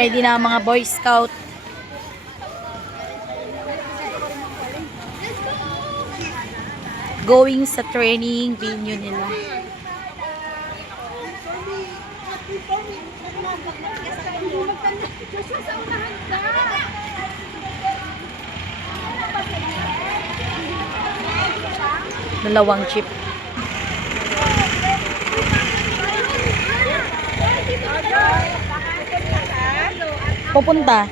Ready na ang mga Boy Scout. Going sa training venue nila. Dalawang chip. Pupunta.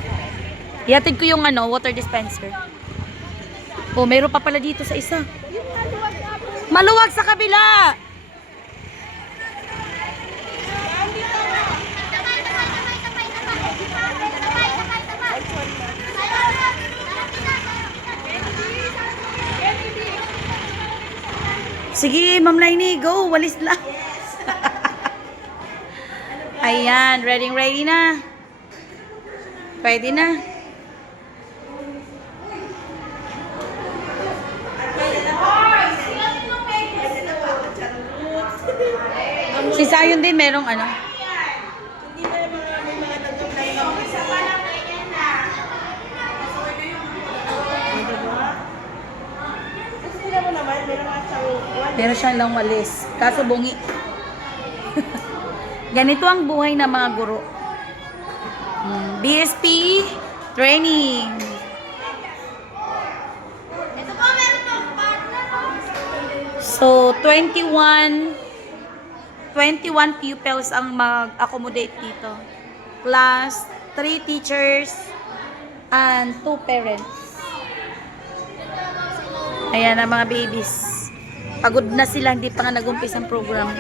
Ihatid ko yung water dispenser. Oh, meron pa pala dito sa isa. Maluwag sa kabila. Sige, Ma'am Lainey, go. Walis lang. Ayan, ready na. Pwede na. Si Sayon din merong meron siyang lang walis. Kaso bungi. Ganito ang buhay ng mga guro. BSP training. So, 21 pupils ang mag-accommodate dito. Plus 3 teachers and 2 parents. Ayan ang mga babies. Pagod na sila, hindi pa nga nag-umpisa ang program.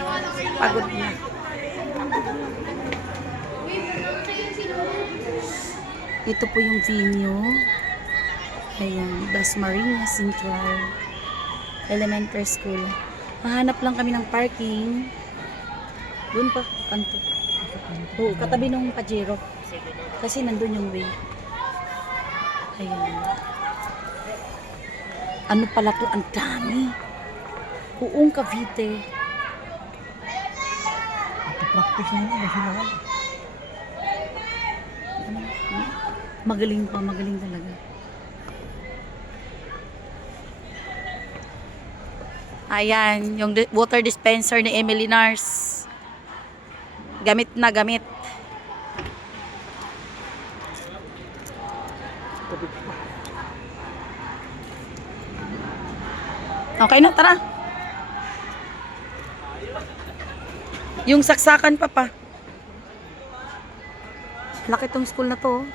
Pagod na. Ito po yung venue. Ayan, Dasmariñas Central Elementary School. Mahanap lang kami ng parking. Doon pa, kanto. Oo, katabi ng Pajero. Kasi nandun yung way. Ayan. Ano pala to? Ang dami. Buong Cavite. Practice na yun. Magaling pa, magaling talaga. Ayan, yung water dispenser ni Emily Nars. Gamit na gamit. Okay na, tara. Yung saksakan pa. Laki tong school na to.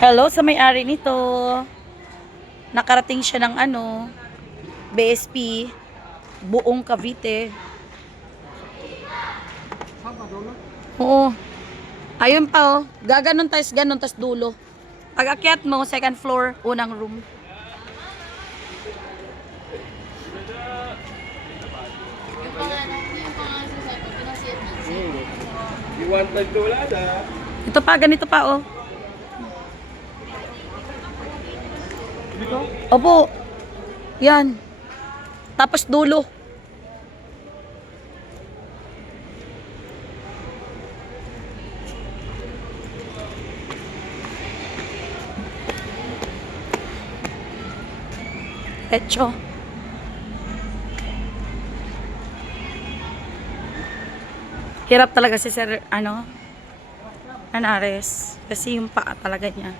Hello sa may-ari nito. Nakarating siya ng BSP buong Cavite. Oo. Ayun pa gaganon tas dulo. Pag akyat mo, second floor, unang room. You want nagdulada? Ito pa, ganito pa Dito? Opo. Yan. Tapos dulo. Echo. Hirap talaga si Sir, Anares. Kasi yung paa talaga niya.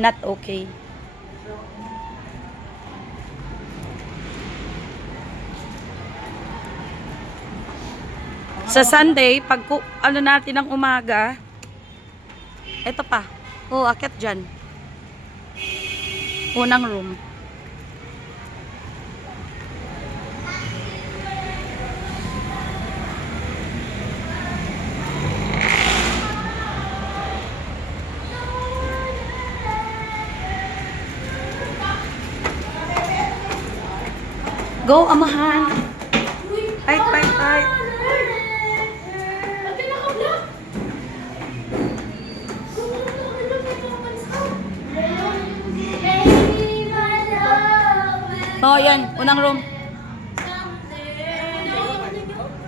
Not okay. Sa Sunday, pag natin ng umaga, eto pa. Akyat dyan. Unang room. Go, amahan. Fight. Oo, yan. Unang room.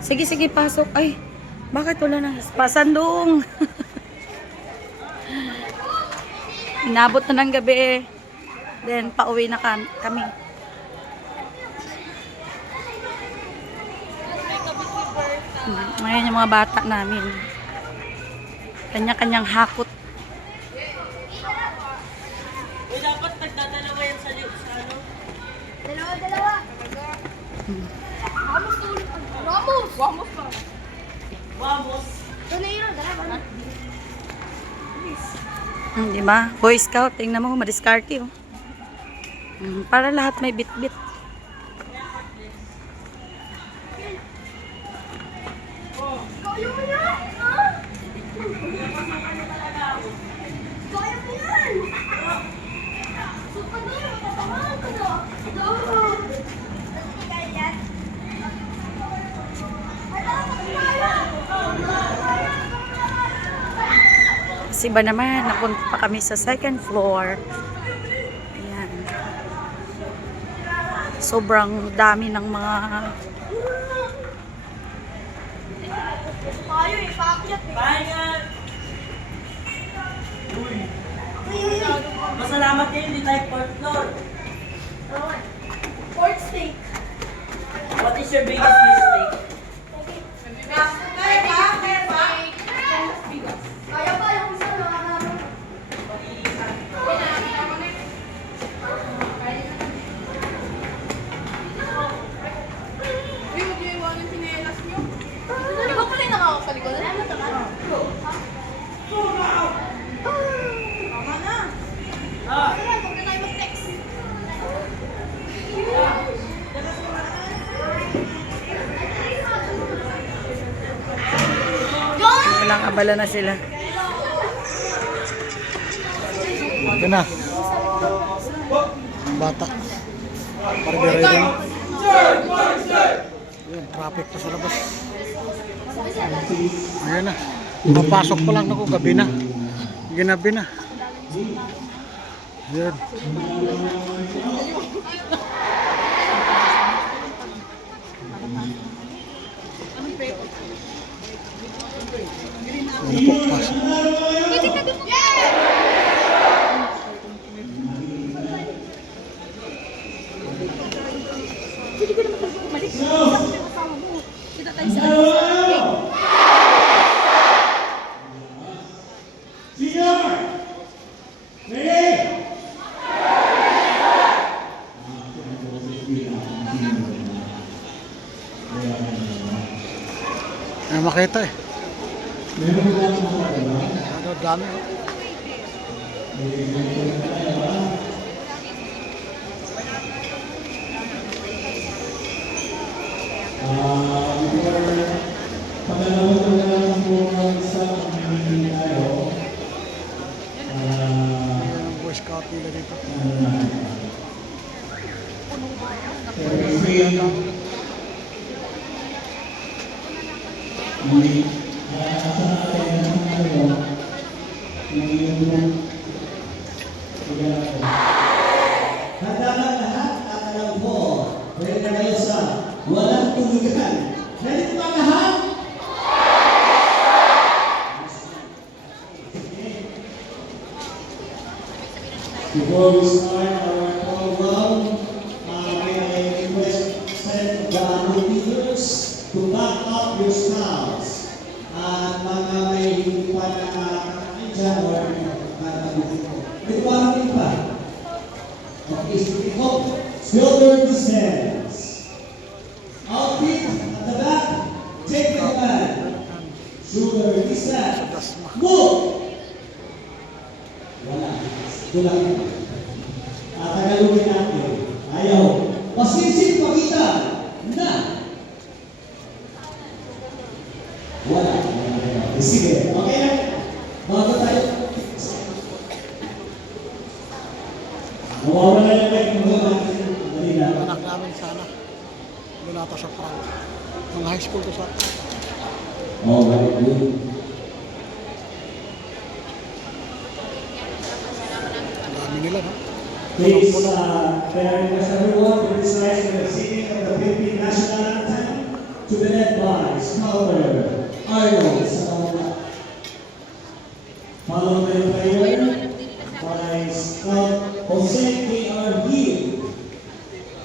Sige, sige, pasok. Ay, bakit wala na? Pasandong. Inabot na ng gabi. Then, pauwi na kami. Ngayon yung mga bata namin. Kanya-kanyang hakot. Dapat nagdadalawa yan sa ano? Dalawa. Vamos pa. Vamos! Dalawa. Diba? Boy Scout, tingnan mo, madiskarte oh. Para lahat may bit-bit. Kaya mo yan! Ha? Kaya mo yan! Suka na yun! Matatamaan ka na! Kasi ba naman, napunta pa kami sa second floor. Ayan. Sobrang dami ng mga... Tayo eh, paakyat eh. Bye nga! Masalamat kayo, hindi tayo fourth floor. Pork steak. What is your biggest mistake? Kaya pa yung isa na ikaw pala yung nakakasalikod. Tama na. Ah! Huwag na tayo mag-text. Walang abala na sila. Ito na. Ang bata. Parang rin. Ayan, traffic pa sa labas. Ayan na. Papasok pa lang ako, gabi na. Ginabi na. Ayan. Ano po, pasok. Ay, makita eh. Ano, dami oh. Ayan ang Boy Scout nila dito. Handa na lahat at alam ko, pwede na kayo sa walang tulugan. Ready ba lahat? Before we start our program, may I request set the leaders to back up your scouts. At mga may hindi pa nakakain dyan or nakakabuhin ko. Ito ba rin pa? Okay, speaking up. Shoulder distance. Outfit at the back. Take the command. Shoulder distance. Move! Wala. Tulak. At tagalugin natin. Ayaw. Pasinsip pakita. Na. Wala. Sige. Okay na. Bago tayo. Nawawala na ba yung mga natin? Dali na. Anak namin sana. Doon ata sa Frank. Mga high school to sa... Oh, very good. Ang dami nila, no? Please, very much everyone. Please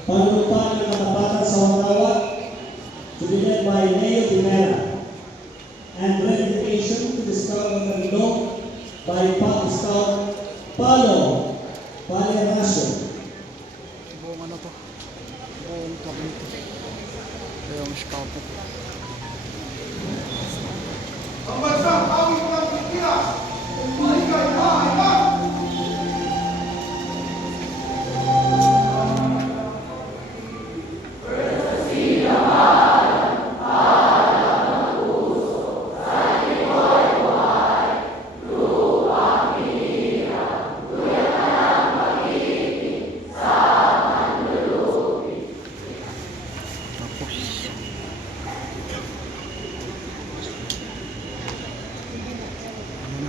Panunumpa ng Katapatan sa Wangrawat, to be led by Leo Dimera, and reputation to the Scout of Manilo by Scout Palo Palerasio. Buong ano to? Buong Cavite. Yung scout po.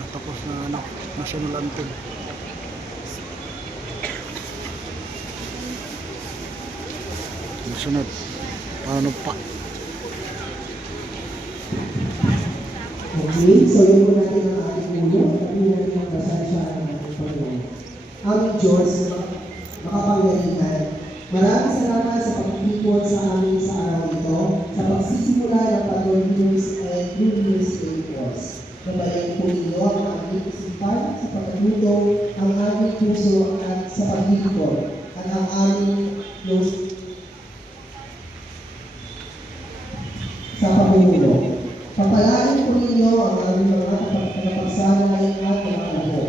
Tapos na ano, national anthem. Sunod, paano pa? Okay, so yun po natin ang ating ulo. Sabi natin ang basahan siya ng ating Panginoon. Aming Diyos, makapangyarihan, maraming salamat sa pagtitipon sa amin sa araw ito, sa pagsisimula ng Pastor News and New News Reports. Nabayan po ninyo ang aming isipan sa pagtutulong, ang aming puso at sa pagtitipon, at ang aming news sa pamumulo. Pagpalain po ninyo ang aming mga kapagsanay at mga kalabo.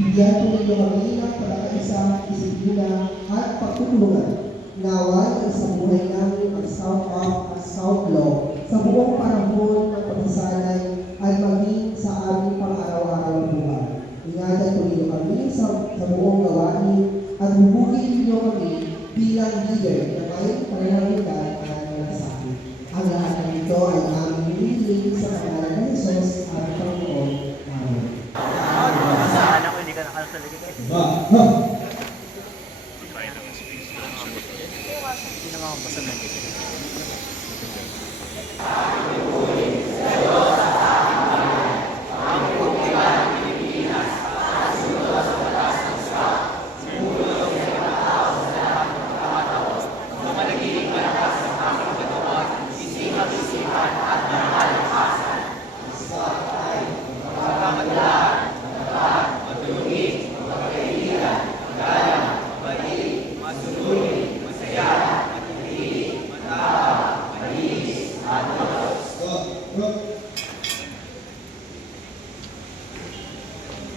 Bigyan po ninyo kami ng pagkakaisa, disiplina at pagtutulungan. Naway ang sa buhay namin ang Scout Up at Scout Law sa buong panahon ng pagsasanay at maging sa aming pang-araw-araw na buhay. Ingatan po ninyo kami sa buong gawain at hubugin ninyo kami bilang leader na may pananalitan at malasakit. Ang lahat ng ito ay aming hinihiling sa pangalan ng Jesus at Panginoon namin.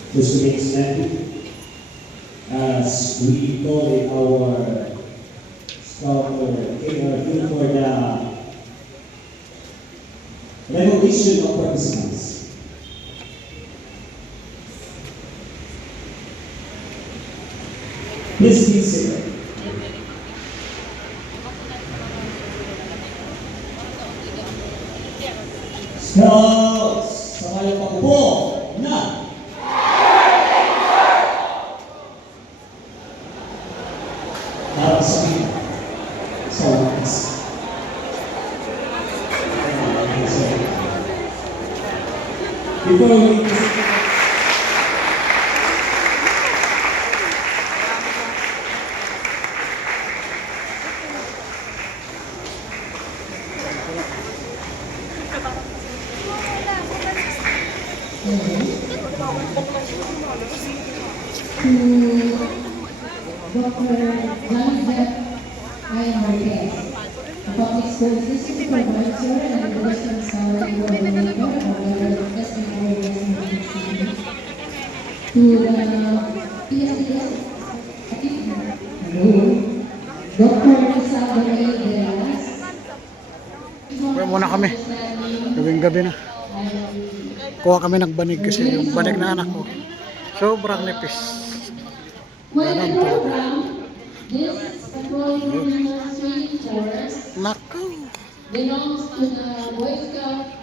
This makes happy as we call it our scout or for the recognition of participants. Please be seated. Scouts, sa kayo pagpo na para sa wakas. Before we Dr. Janjet I. Marquez, a public school system supervisor and the Western Scholar Coordinator of the Western Western City, to the PSDS, hello, Dr. Isabel A. Delas, Kuha muna kami. Gabing-gabi na. Kuha kami ng banig kasi yung banig na anak ko. Sobrang nipis. Ganun talaga. This patrol 3 force Nako. belongs to the Boy Scout